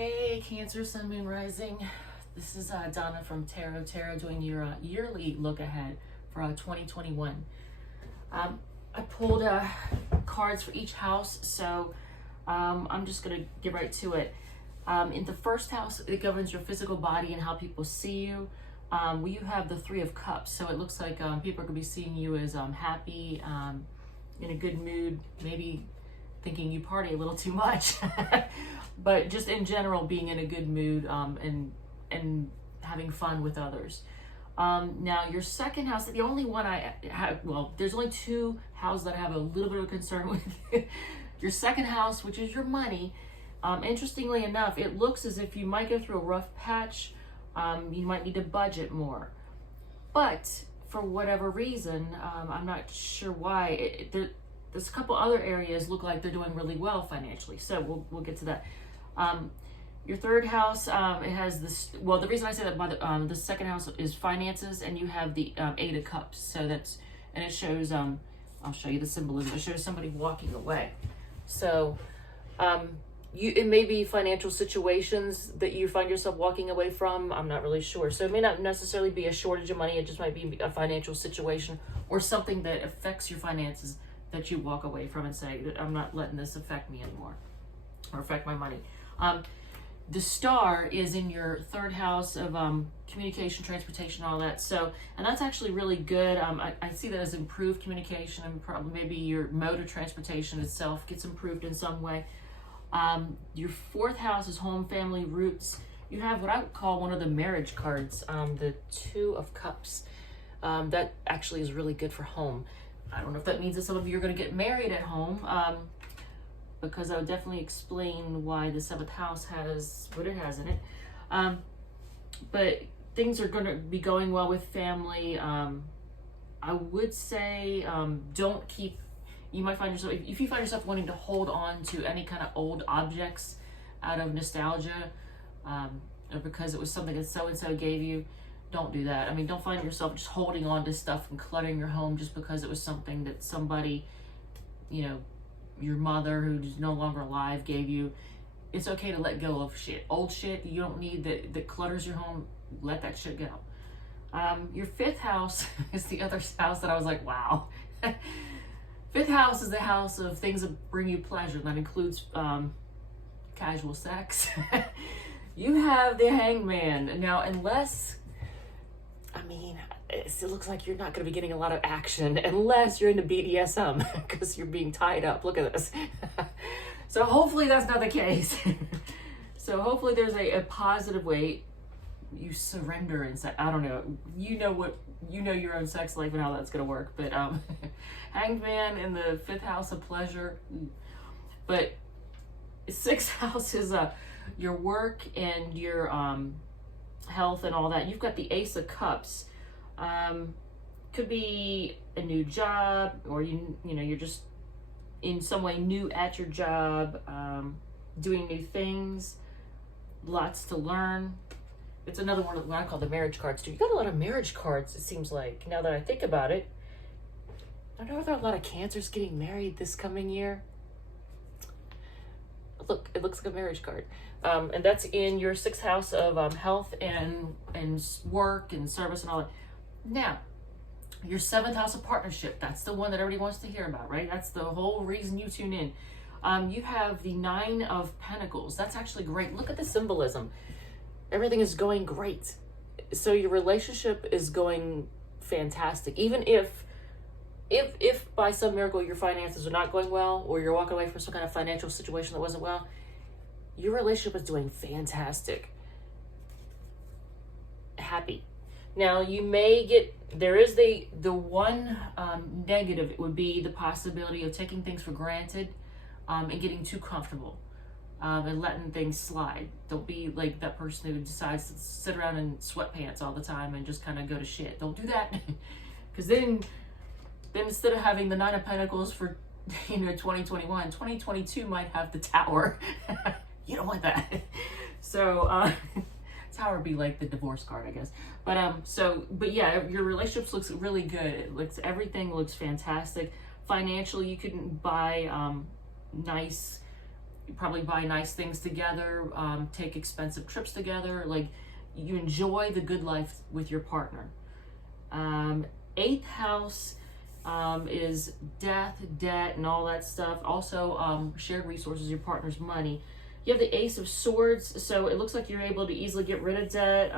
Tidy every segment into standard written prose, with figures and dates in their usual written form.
Hey, Cancer, Sun, Moon, Rising. This is Donna from Tarot doing your yearly look ahead for 2021. I pulled cards for each house, so I'm just going to get right to it. In the first house, it governs your physical body and how people see you. You have the Three of Cups, so it looks like people are going to be seeing you as happy, in a good mood, maybe thinking you party a little too much. But just in general, being in a good mood and having fun with others. Now, your second house, the only one I have, well, there's only two houses that I have a little bit of concern with. Your second house, which is your money, interestingly enough, it looks as if you might go through a rough patch. You might need to budget more. But for whatever reason, I'm not sure why, there's a couple other areas look like they're doing really well financially. So we'll get to that. Your third house, it has this, well, the reason I say that by the second house is finances, and you have the Eight of Cups. So that's, and it shows, I'll show you the symbolism. It shows somebody walking away. So it may be financial situations that you find yourself walking away from. I'm not really sure. So it may not necessarily be a shortage of money. It just might be a financial situation or something that affects your finances that you walk away from and say, I'm not letting this affect me anymore or affect my money. The star is in your third house of communication, transportation, all that. So, and that's actually really good. I see that as improved communication, and probably maybe your mode of transportation itself gets improved in some way. Your fourth house is home, family, roots. You have what I would call one of the marriage cards, the Two of Cups. That actually is really good for home. I don't know if that means that some of you are going to get married at home, because I would definitely explain why the seventh house has what it has in it. But things are going to be going well with family. I would say don't keep, you might find yourself, if you find yourself wanting to hold on to any kind of old objects out of nostalgia, or because it was something that so-and-so gave you, don't do that. I mean, don't find yourself just holding on to stuff and cluttering your home just because it was something that somebody, you know, your mother who's no longer alive gave you. It's okay to let go of shit. Old shit you don't need that clutters your home, let that shit go. Your fifth house is the other house that I was like, wow. Fifth house is the house of things that bring you pleasure. That includes casual sex. You have the Hangman. Now, unless, I mean, it looks like you're not going to be getting a lot of action unless you're into BDSM because you're being tied up. Look at this. So hopefully that's not the case. So hopefully there's a positive way you surrender and say, I don't know, you know your own sex life and how that's going to work. But Hanged Man in the fifth house of pleasure. But sixth house is your work and your health and all that. You've got the Ace of Cups. Could be a new job, or you know you're just in some way new at your job, doing new things, lots to learn. It's another one of what I call the marriage cards too. You got a lot of marriage cards, it seems like, now that I think about it. I know there are a lot of Cancers getting married this coming year. Look, it looks like a marriage card. And that's in your sixth house of health and work and service and all that. Now, your seventh house of partnership, that's the one that everybody wants to hear about, right? That's the whole reason you tune in. You have the Nine of Pentacles. That's actually great. Look at the symbolism. Everything is going great. So your relationship is going fantastic. Even if by some miracle your finances are not going well, or you're walking away from some kind of financial situation that wasn't well, your relationship is doing fantastic. Happy. Now you may get, there is the one negative, it would be the possibility of taking things for granted and getting too comfortable and letting things slide. Don't be like that person who decides to sit around in sweatpants all the time and just kind of go to shit. Don't do that. Because then instead of having the Nine of Pentacles for 2021, 2022 might have the Tower. You don't want that. So Tower would be like the divorce card, I guess. But yeah, your relationships looks really good. Everything looks fantastic. Financially, you can buy nice You probably buy nice things together, take expensive trips together. Like, you enjoy the good life with your partner. 8th house is death, debt, and all that stuff. Also, shared resources, your partner's money. You have the Ace of Swords, so it looks like you're able to easily get rid of debt,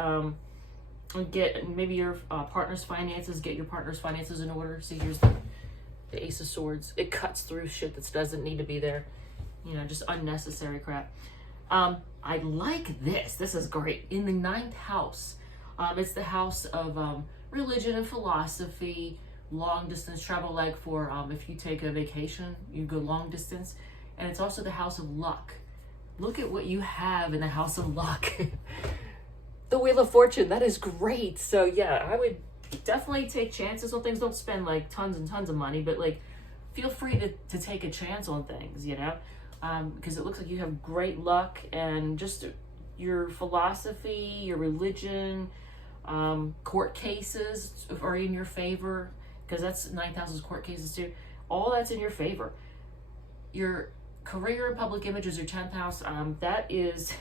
get maybe your partner's finances, get your partner's finances in order. See, here's the Ace of Swords. It cuts through shit that doesn't need to be there. You know, just unnecessary crap. I like this. This is great. In the 9th house, it's the house of religion and philosophy, long distance travel, like for if you take a vacation, you go long distance. And it's also the house of luck. Look at what you have in the house of luck. The Wheel of Fortune, that is great. So yeah, I would definitely take chances on things. Don't spend like tons and tons of money, but like feel free to take a chance on things, you know, because it looks like you have great luck, and just your philosophy, your religion, court cases are in your favor, because that's 9th house is court cases too. All that's in your favor. Your career and public image is your 10th house. That is,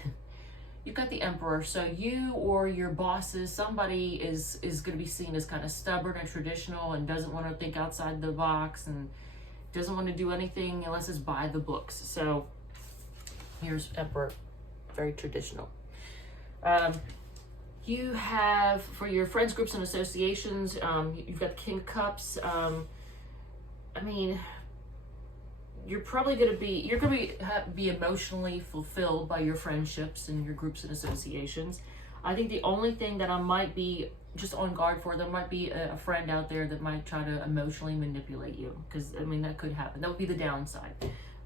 you've got the Emperor. So you or your bosses, somebody is going to be seen as kind of stubborn and traditional and doesn't want to think outside the box and doesn't want to do anything unless it's by the books. So here's Emperor, very traditional. You have, for your friends, groups, and associations, you've got the King of Cups. I mean, you're probably going to be emotionally fulfilled by your friendships and your groups and associations. I think the only thing that I might be just on guard for, there might be a friend out there that might try to emotionally manipulate you, because I mean, that could happen. That would be the downside,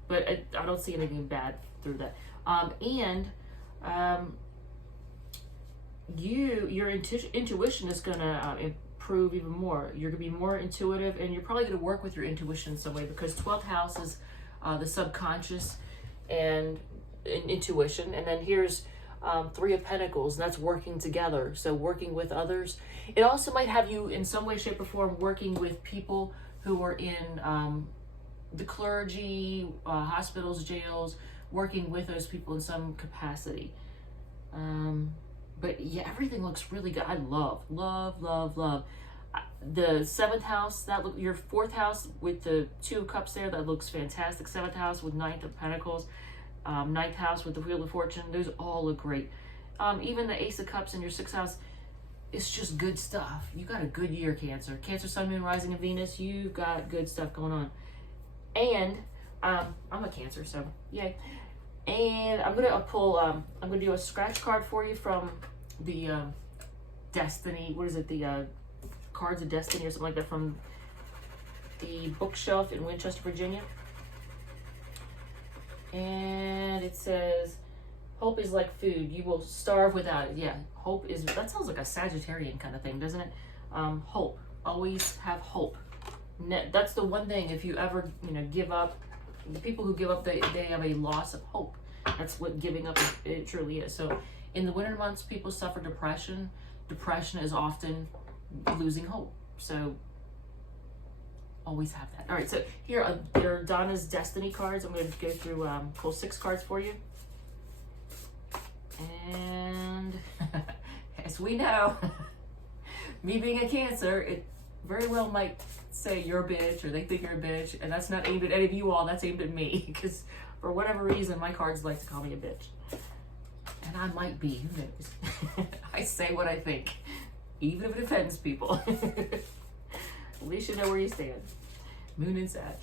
but I don't see anything bad through that. Your intuition is going to improve even more. You're going to be more intuitive, and you're probably going to work with your intuition in some way, because 12th house is the subconscious and intuition. And then here's 3 of Pentacles, and that's working together. So working with others. It also might have you in some way, shape, or form working with people who are in the clergy, hospitals, jails, working with those people in some capacity. But yeah, everything looks really good. I love the 7th house. Your 4th house with the 2 of Cups there, that looks fantastic. 7th house with 9th of Pentacles, 9th house with the Wheel of Fortune, those all look great. Even the Ace of Cups in your 6th house, it's just good stuff. You got a good year, Cancer. Cancer, Sun, Moon, Rising, and Venus. You've got good stuff going on. And I'm a Cancer, so yay. And I'm gonna do a scratch card for you from the Destiny. What is it? The Cards of Destiny or something like that, from the bookshelf in Winchester, Virginia. And it says, "Hope is like food. You will starve without it." Yeah, hope is. That sounds like a Sagittarian kind of thing, doesn't it? Hope. Always have hope. That's the one thing. If you ever, give up. The people who give up, they have a loss of hope. That's what giving up it truly is. So in the winter months, people suffer depression. Depression is often losing hope. So always have that. All right, so here are Donna's Destiny cards. I'm going to go through, pull 6 cards for you. And as we know, me being a Cancer, it very well might say you're a bitch, or they think you're a bitch, and that's not aimed at any of you all, that's aimed at me, because for whatever reason my cards like to call me a bitch, and I might be, who knows. I say what I think, even if it offends people. At least you know where you stand. Moon and Sag.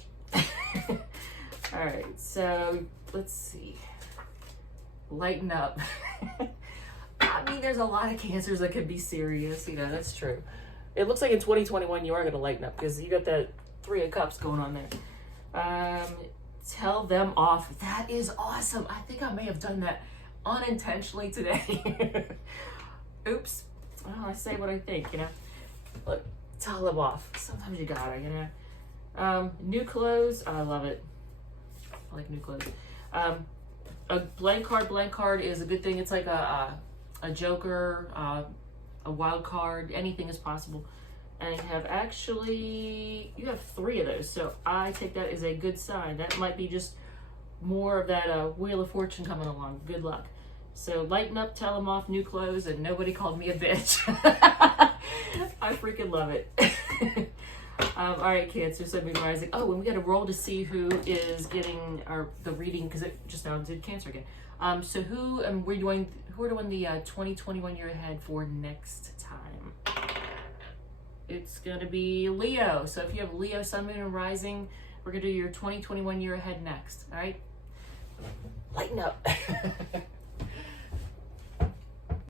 All right, so let's see. Lighten up. I mean, there's a lot of Cancers that could be serious, that's true. It looks like in 2021 you are going to lighten up, because you got that 3 of Cups going on there. Tell them off. That is awesome. I think I may have done that unintentionally today. Oops. Well, I say what I think, Look, tell them off. Sometimes you gotta, new clothes. I love it. I like new clothes. A blank card is a good thing. It's like a joker, a wild card, anything is possible. And you have 3 of those, so I take that as a good sign. That might be just more of that Wheel of Fortune coming along. Good luck. So lighten up, tell them off, new clothes, and nobody called me a bitch. I freaking love it. All right, Cancer, Sun, Moon, Rising. Oh, and we got to roll to see who is getting the reading, because it just now did Cancer again. So who are doing the 2021 year ahead for next time? It's going to be Leo. So if you have Leo, Sun, Moon, and Rising, we're going to do your 2021 year ahead next. All right? Lighten up.